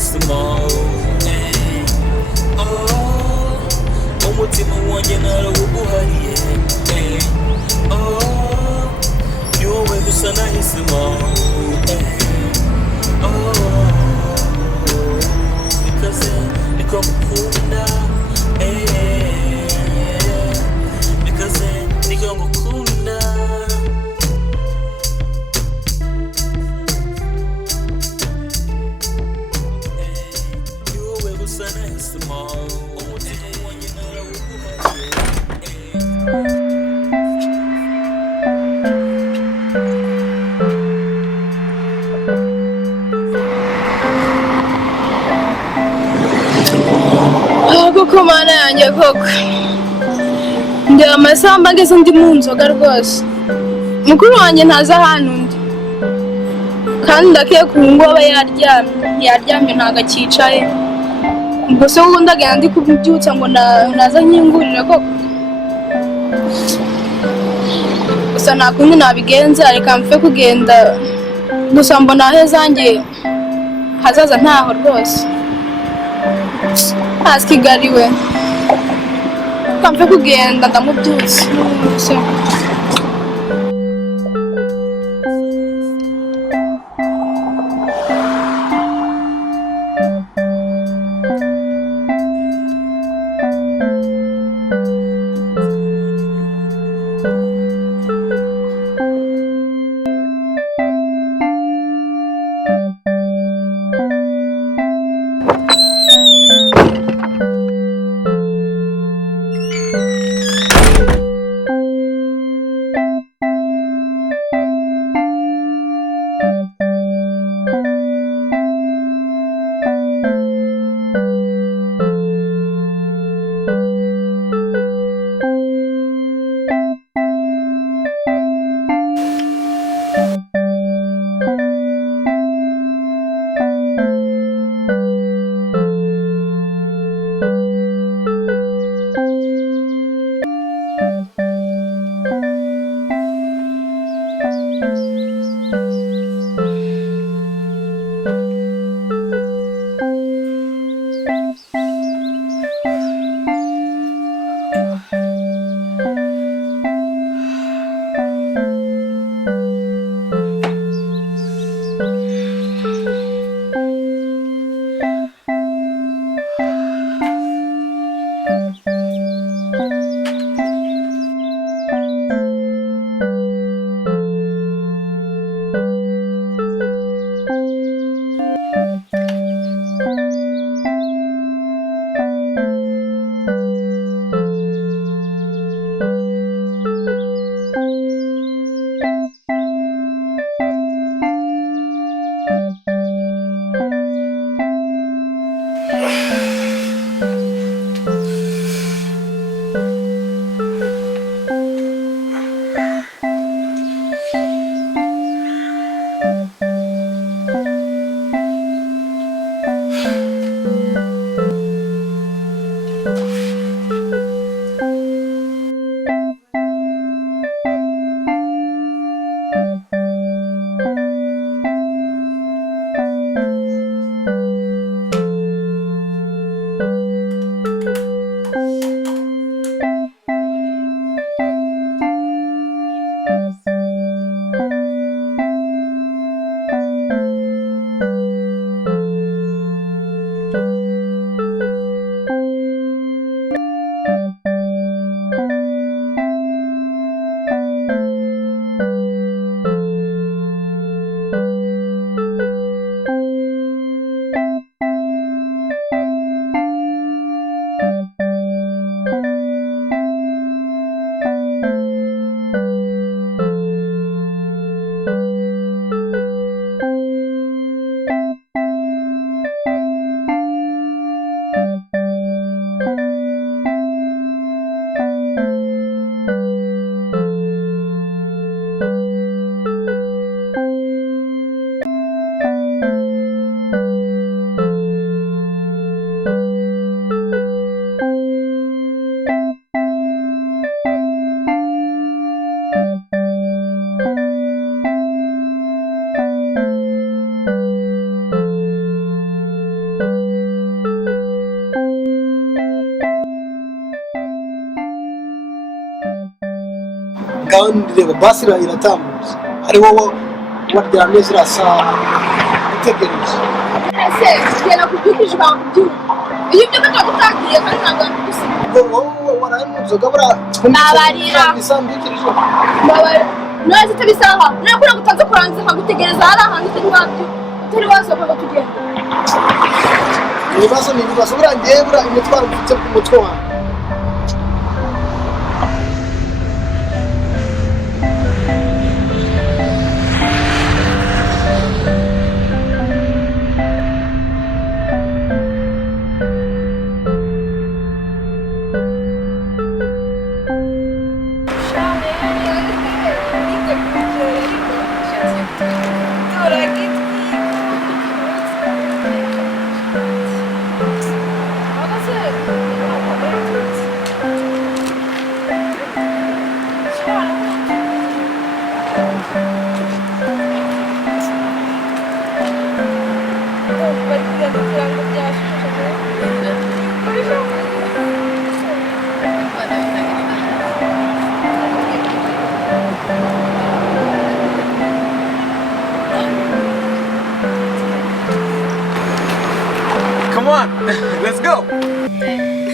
nahisemo umutima wanjye narawuguhariye ni wowe gusa nahisemo bikaze niko ngukunda bikaze niko ngukunda ni wowe gusa nahisemo umutima wanjye narawuguhariye koko mana yanjye koko ndeba amasaha mbageze ndi mu nzoga rwose mukuru wanjye ntazi ahantu undi kandi ndakeka ubu ngubu aba yaryamye ntabwo akicaye ubwo se wowe ndagenda ndi kubyutsa ngo naza nkingurire koko gusa nta kundi nabigenza reka mpfe kugenda gusa mbona ahezanjye hazaza ntaho rwose hasi Kigali we kampe kugenda ndamubyutse gahunda reba basi iratambutse ari wowe waryamye ziriya saha utegereje ese tugenda kubyukije bakubyuka iyo ibyo gato gutagiye kandi ntabwo dusiga ubwo wowe waraye mu nzoga buriya Nabarira. isambikirije mbabara none zitabisaha none kuri gutaza kurangiza akagutegereza hari ahantu utari wabyo utari wasohoka ngo tugende ibibazo ni ibibazo buriya ngewe buriya imitwaro mfite ku mutwe wawe Come on, let's go.